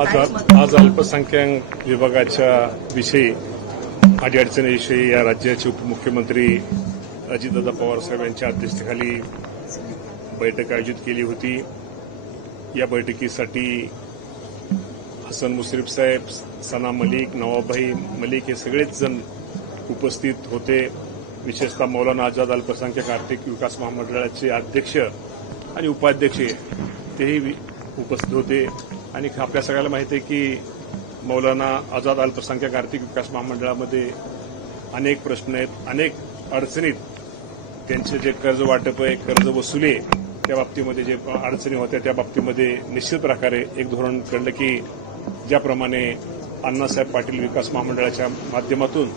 आज अल्पसंख्याक विभागाच्या विषयी अडीअडचणीविषयी या राज्याचे उपमुख्यमंत्री अजितदादा पवार साहेब यांच्या अध्यक्षतेखाली बैठक आयोजित केली होती। या बैठकीसाठी हसन मुश्रीफ साहेब, सना मलिक, नवाबभाई मलिक हे सगळेच जण उपस्थित होते। विशेषतः मौलाना आझाद अल्पसंख्याक आर्थिक विकास महामंडळाचे अध्यक्ष आणि उपाध्यक्ष तेही उपस्थित होते। आणि आपल्या सगळ्याला माहिती आहे की मौलाना आझाद अल्पसंख्याक आर्थिक विकास महामंडळामध्ये अनेक प्रश्न आहेत, अनेक अडचणीत त्यांचे जे कर्ज वाटप आहे, कर्ज वसुली त्या बाबतीमध्ये जे अडचणी होत्या त्या बाबतीमध्ये निश्चित प्रकारे एक धोरण काढलं की ज्याप्रमाणे अण्णासाहेब पाटील विकास महामंडळाच्या माध्यमातून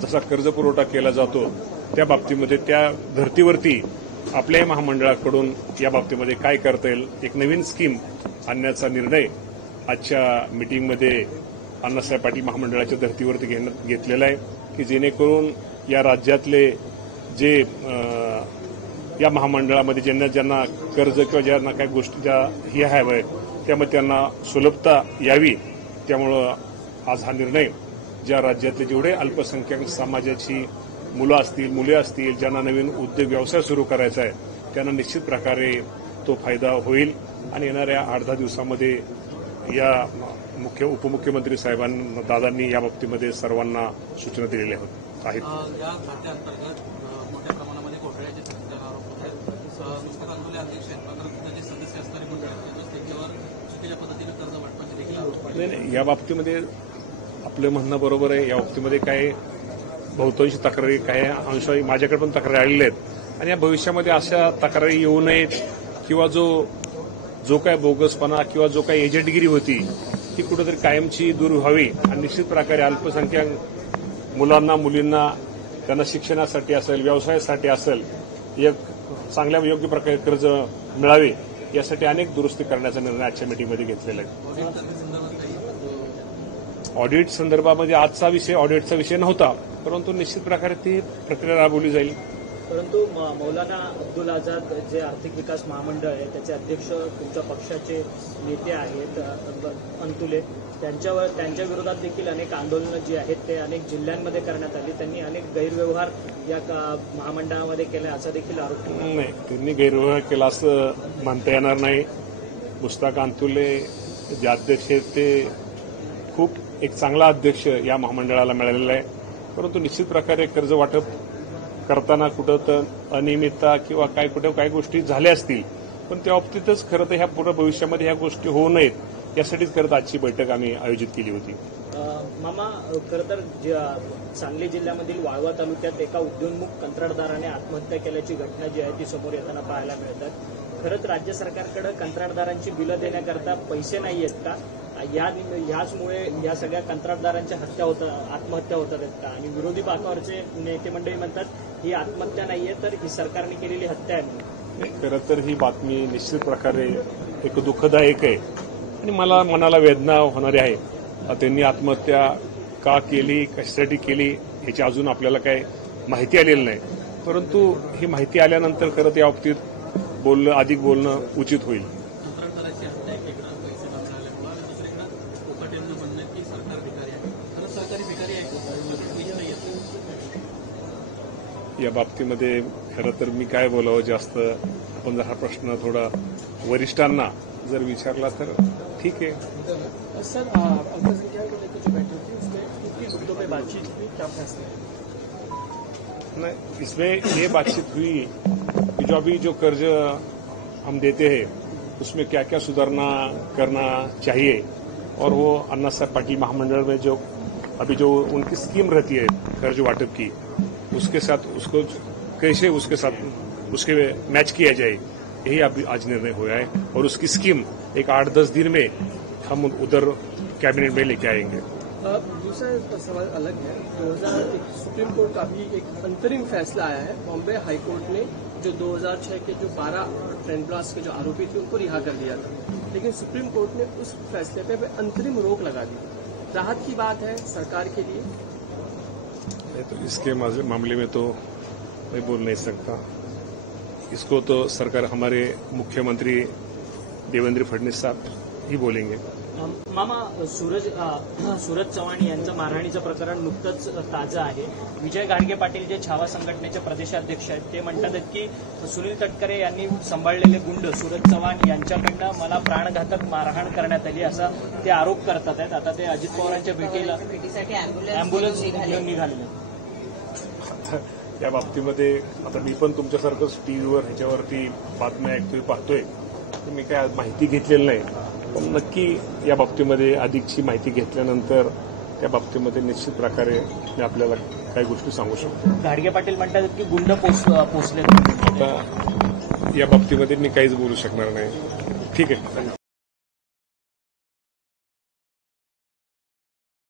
जसा कर्ज पुरवठा केला जातो त्या बाबतीमध्ये त्या धर्तीवरती आपल्याही महामंडळाकडून या बाबतीमध्ये काय करता येईल एक नवीन स्कीम आणण्याचा निर्णय आजच्या मीटिंगमध्ये अण्णासाहेब पाटील महामंडळाच्या धर्तीवरती घेतलेला आहे की जेणेकरून या राज्यातले जे या महामंडळामध्ये ज्यांना कर्ज किंवा ज्यांना काही गोष्टी ज्या हे हव्या त्यामध्ये त्यांना सुलभता यावी। त्यामुळं आज हा निर्णय ज्या राज्यातले जेवढे अल्पसंख्याक समाजाची मुले असतील ज्यांना नवीन उद्योग व्यवसाय सुरू करायचा आहे त्यांना निश्चित प्रकारे तो फायदा होईल। आणि येणाऱ्या 8-10 दिवसामध्ये या उपमुख्यमंत्री साहेबांना दादांनी या बाबतीमध्ये सर्वांना सूचना दिलेल्या आहेत। या खात्याअंतर्गत मोठ्या प्रमाणामध्ये घोटाळ्याचे चर्चेला आरोप होत आहेत। मुस्तफा अंदुले अध्यक्ष आहेत, मात्र जे सदस्य असणारे मंडळ आहेत त्यांच्यावर चुकीच्या पद्धतीने कर्ज वाटपाचे देखील आरोप नाही, या बाबतीमध्ये आपलं म्हणणं बरोबर आहे। या बाबतीमध्ये काय बहुतांशी तक्रारी काही अंश माझ्याकडे पण तक्रारी आलेल्या आहेत आणि या भविष्यामध्ये अशा तक्रारी येऊ नयेत किंवा जो काय बोगसपणा किंवा जो काही एजंटगिरी होती ती कुठेतरी कायमची दूर व्हावी आणि निश्चित प्रकारे अल्पसंख्याक मुलांना मुलींना त्यांना शिक्षणासाठी असेल व्यवसायासाठी असेल एक चांगल्या योग्य प्रकारे कर्ज मिळावे यासाठी अनेक दुरुस्ती करण्याचा निर्णय आजच्या मीटिंगमध्ये घेतलेला आहे। ऑडिट संदर्भामध्ये आजचा विषय ऑडिटचा विषय नव्हता, परंतु निश्चित प्रकारे ती प्रक्रिया राबवली जाईल। परंतु मौलाना अब्दुल आझाद जे आर्थिक विकास महामंडळ आहे त्याचे अध्यक्ष तुमच्या पक्षाचे नेते आहेत अंतुले, त्यांच्या विरोधात देखील अनेक आंदोलनं जी आहेत ते अनेक जिल्ह्यांमध्ये करण्यात आली। त्यांनी अनेक गैरव्यवहार या महामंडळामध्ये केले असा देखील आरोप केला। नाही, त्यांनी गैरव्यवहार केला असं म्हणता येणार नाही। मुश्ताक अंतुले जे अध्यक्ष आहेत ते खूप एक चांगला अध्यक्ष या महामंडळाला मिळालेला आहे, परंतु निश्चित प्रकारे कर्ज वाटप करताना कुठं तर अनियमितता किंवा काही गोष्टी झाल्या असतील, पण त्या बाबतीतच खरं तर ह्या पुढे भविष्यामध्ये ह्या गोष्टी होऊ नयेत यासाठीच खरं तर आजची बैठक आम्ही आयोजित केली होती। मामा, खरं तर सांगली जिल्ह्यामधील वाळवा तालुक्यात एका उद्योन्मुख कंत्राटदाराने आत्महत्या केल्याची घटना जी आहे ती समोर येताना पाहायला मिळतात। खरंच राज्य सरकारकडे कंत्राटदारांची बिलं देण्याकरता पैसे नाही आहेत का? ह्याचमुळे या सगळ्या कंत्राटदारांच्या आत्महत्या होतात का? आणि विरोधी बाकावरचे नेते मंडळी म्हणतात ही आत्महत्या नाहीये तर ही सरकारने केलेली हत्या आहे म्हणून। खरं तर ही बातमी निश्चित प्रकारे एक दुःखदायक आहे आणि मला मनाला वेदना होणारी आहे। त्यांनी आत्महत्या का केली, कशासाठी केली ह्याची अजून आपल्याला काही माहिती आलेली नाही, परंतु ही माहिती आल्यानंतर खरं त्या बाबतीत अधिक बोलणं उचित होईल। या बाबतीमध्ये खरं तर मी काय बोलावं जास्त, आपण जर हा प्रश्न थोडा वरिष्ठांना जर विचारला तर ठीक है। सर, अल्पसंख्यक को लेकर जो बैठक थी उसमें किन मुद्दों पे बातचीत हुई, क्या फैसला? नहीं, इसमें ये बातचीत हुई कि जो कर्ज हम देते हैं उसमें क्या क्या सुधारना करना चाहिए और वो अन्ना साहब पाटिल महामंडल में जो अभी जो उनकी स्कीम रहती है कर्ज वाटप की उसके साथ उसको कैसे उसके मैच किया जाए यही अभी आज निर्णय हुआ है और उसकी स्कीम एक 8-10 दिन में हम उधर कैबिनेट में लेके आएंगे। दूसरा सवाल अलग है। 2001 सुप्रीम कोर्ट का भी एक अंतरिम फैसला आया है। बॉम्बे हाई कोर्ट ने जो 2006 के जो 12 ट्रेन ब्लास्ट के जो आरोपी थे उनको रिहा कर दिया था, लेकिन सुप्रीम कोर्ट ने उस फैसले पे अंतरिम रोक लगा दी। राहत की बात है सरकार के लिए। तो इसके मामले में तो मैं बोल नहीं सकता। इसको तो सरकार हमारे मुख्यमंत्री देवेंद्र फडणवीस साहब ही बोलेंगे। मामा, सूरज चव्हाण यांचं मारहाणीचं प्रकरण नुकतंच ताजं आहे. विजय घाडगे पाटील जे छावा संघटनेचे प्रदेशाध्यक्ष आहेत ते म्हणतात की सुनील तटकरे यांनी सांभाळलेले गुंड सूरज चव्हाण यांच्याकडनं मला प्राणघातक मारहाण करण्यात आली असा ते आरोप करतात आहेत. आता ते अजित पवारांच्या भेटीसाठी अँब्युलन्स घेऊन निघालेले. या बाबतीमध्ये आता मी पण तुमच्यासारखंच टीव्हीवर ह्याच्यावरती बातम्या ऐकतोय पाहतोय, तर मी काय माहिती घेतलेली नाही. पण नक्की या बाबतीमध्ये अधिकची माहिती घेतल्यानंतर त्या बाबतीमध्ये निश्चित प्रकारे मी आपल्याला काही गोष्टी सांगू शकतो. घाडगे पाटील म्हणतात की गुंड पोचले. आता या बाबतीमध्ये मी काहीच बोलू शकणार नाही. ठीक आहे.